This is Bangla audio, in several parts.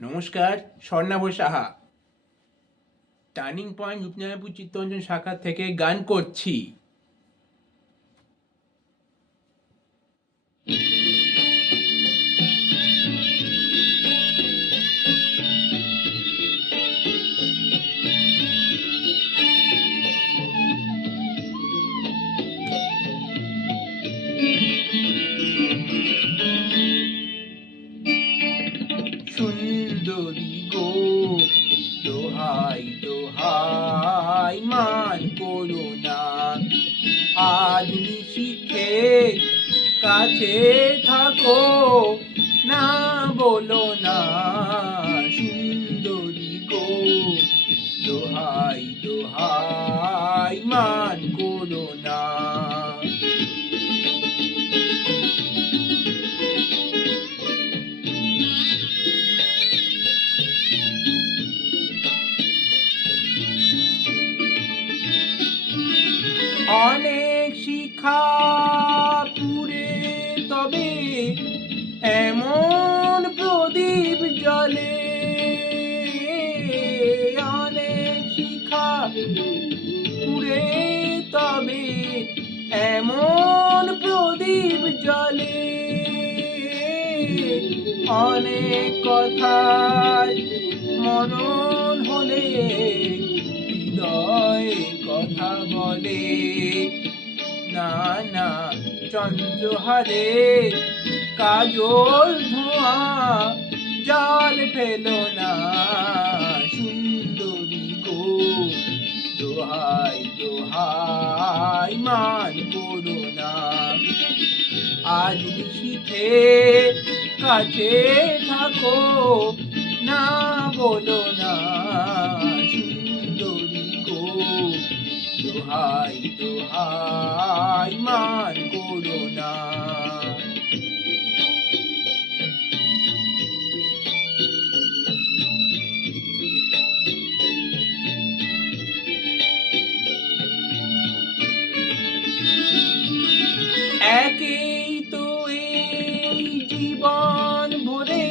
নমস্কার, স্বর্ণাভ সাহা টার্নিং পয়েন্ট রূপনারায়ণপুর চিত্তরঞ্জন শাখা থেকে গান করছি। সুন্দরী গো, দোহাই দোহাই মান করো না, আজ নিশিখে কাছে থাকো, না বলো না। সুন্দরী গো, দোহাই দোহাই মান করো না। অনেক শিখা পুরে তবে এমন প্রদীপ জ্বলে, অনেক শিখা পুরে তবে এমন প্রদীপ জ্বলে, অনেক কথায় মনন হলে হৃদয় কথা বলে, না না চন্দ্রহারে কাজল ধোঁয়া জল ফেলো না। সুন্দরী গো, দোহাই দোহাই মান করো না, আজ নিশিখে কাছে থাকো, না বলো না। সুন্দরী গো, দোহাই দোহাই মান করো না। একেই তো এই জীবন ভরে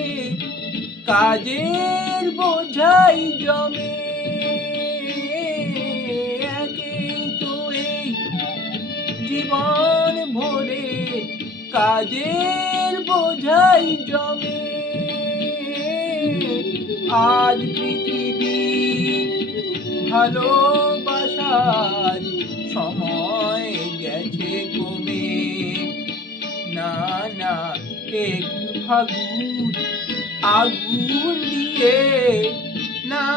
কাজের বোঝাই জমে, একেই তো এই জীবন ভরে কাজের বোঝাই জমে, আজ পৃথিবী ভালোবাসার সময় গেছে কমে, না না একটু ফাগুন আগুন দিয়ে না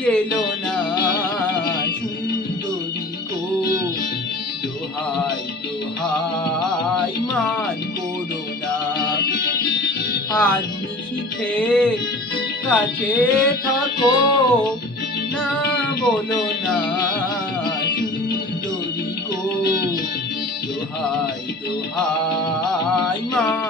গেলো না। সুন্দরী গো, দোহাই দোহাই মান করো না, আজ নিশিখে কাছে থাকো, না বলো না। সুন্দরী গো, দোহাই দোহাই মান